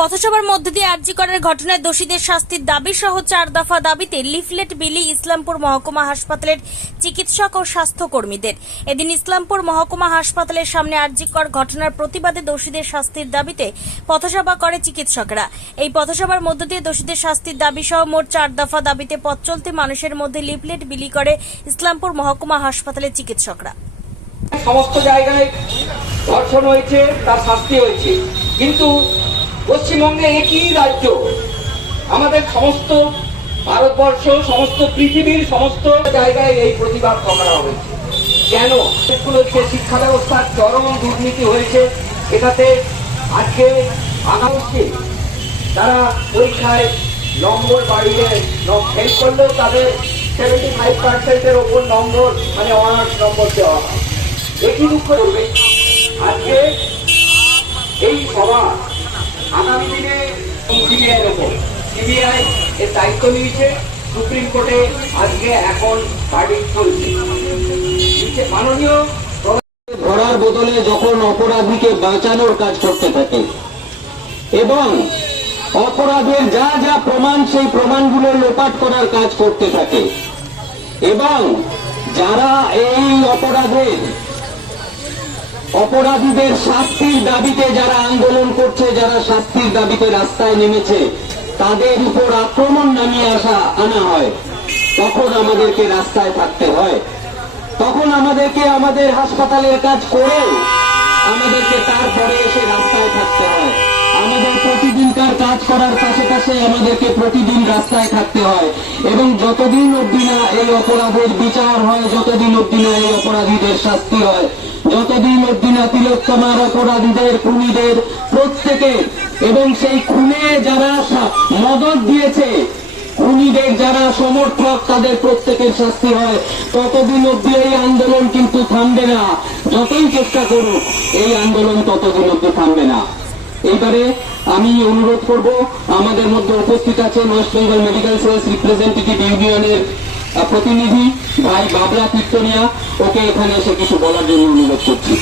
পথসভার মধ্য দিয়ে আরজি করের ঘটনায় দোষীদের শাস্তির দাবি সহ 4 দফা দাবিতে লিফলেট বিলি ইসলামপুর মহকুমা হাসপাতালের চিকিৎসক ও স্বাস্থ্যকর্মীদের। এদিন ইসলামপুর মহকুমা হাসপাতালের সামনে আরজি কর ঘটনার প্রতিবাদে দোষীদের শাস্তির দাবিতে পথসভা করে চিকিৎসকরা। এই পথসভার মধ্য দিয়ে দোষীদের শাস্তির দাবি সহ মোট 4 দফা দাবিতে পথ চলতি মানুষের মধ্যে লিফলেট বিলি করে ইসলামপুর মহকুমা হাসপাতালের চিকিৎসকরা। সমস্ত জায়গায় ধর্ষণ হয়েছে, তার শাস্তি হয়েছে, কিন্তু পশ্চিমবঙ্গে একই রাজ্য, আমাদের সমস্ত ভারতবর্ষ, সমস্ত পৃথিবীর সমস্ত জায়গায় এই প্রতিবাদ করা হয়েছে। কেন? শিক্ষা ব্যবস্থার চরম দুর্নীতি হয়েছে। এটাতে আজকে আগামী তারা পরীক্ষায় নম্বর বাড়িয়ে ফেল করলেও তাদের 75% ওপর নম্বর, মানে অনার্স নম্বর দেওয়া হয়। একই দুঃখ করবে আজকে এই সভা আগামী দিনে সিবিআইয়ের ওপর। সিবিআই এর দায়িত্ব নিয়েছে, সুপ্রিম কোর্টে আজকে এখন ভার্ডিক্ট চলছে। মাননীয় ধরার বদলে যখন অপরাধীকে বাঁচানোর কাজ করতে থাকে এবং অপরাধের যা যা প্রমাণ, সেই প্রমাণগুলো লোপাট করার কাজ করতে থাকে এবং যারা এই অপরাধীদের শাস্তির দাবিতে যারা আন্দোলন করছে, যারা শাস্তির দাবিতে রাস্তায় নেমেছে, তাদের উপর আক্রমণ নামিয়ে আনা হয়, তখন আমাদেরকে রাস্তায় থাকতে হয়। তখন আমাদেরকে আমাদের হাসপাতালের কাজ করে আমাদেরকে তারপরে এসে রাস্তায় থাকতে হয়। আমাদের প্রতিদিনকার কাজ করার পাশাপাশি আমাদেরকে প্রতিদিন রাস্তায় থাকতে হয় এবং যতদিন অবধি না এই অপরাধের বিচার হয়, যতদিন অবধি না এই অপরাধীদের শাস্তি হয়, যতদিন অবধি না তিলোত্তমার অপরাধীদের, খুনিদের প্রত্যেকের এবং সেই খুনে যারা মদত দিয়েছে, খুনিদের যারা সমর্থক, তাদের প্রত্যেকের শাস্তি হয়, ততদিন অবধি এই আন্দোলন কিন্তু থামবে না। যতই চেষ্টা করুক এই আন্দোলন ততদিন অবধি থামবে না। এইবারে আমি অনুরোধ করব, আমাদের মধ্যে উপস্থিত আছেন West Bengal medical sales representative ইউনিয়নের প্রতিনিধি ভাই বাবলা কীর্তনিয়া, ওকে এখানে এসে কিছু বলার জন্য অনুরোধ করছি।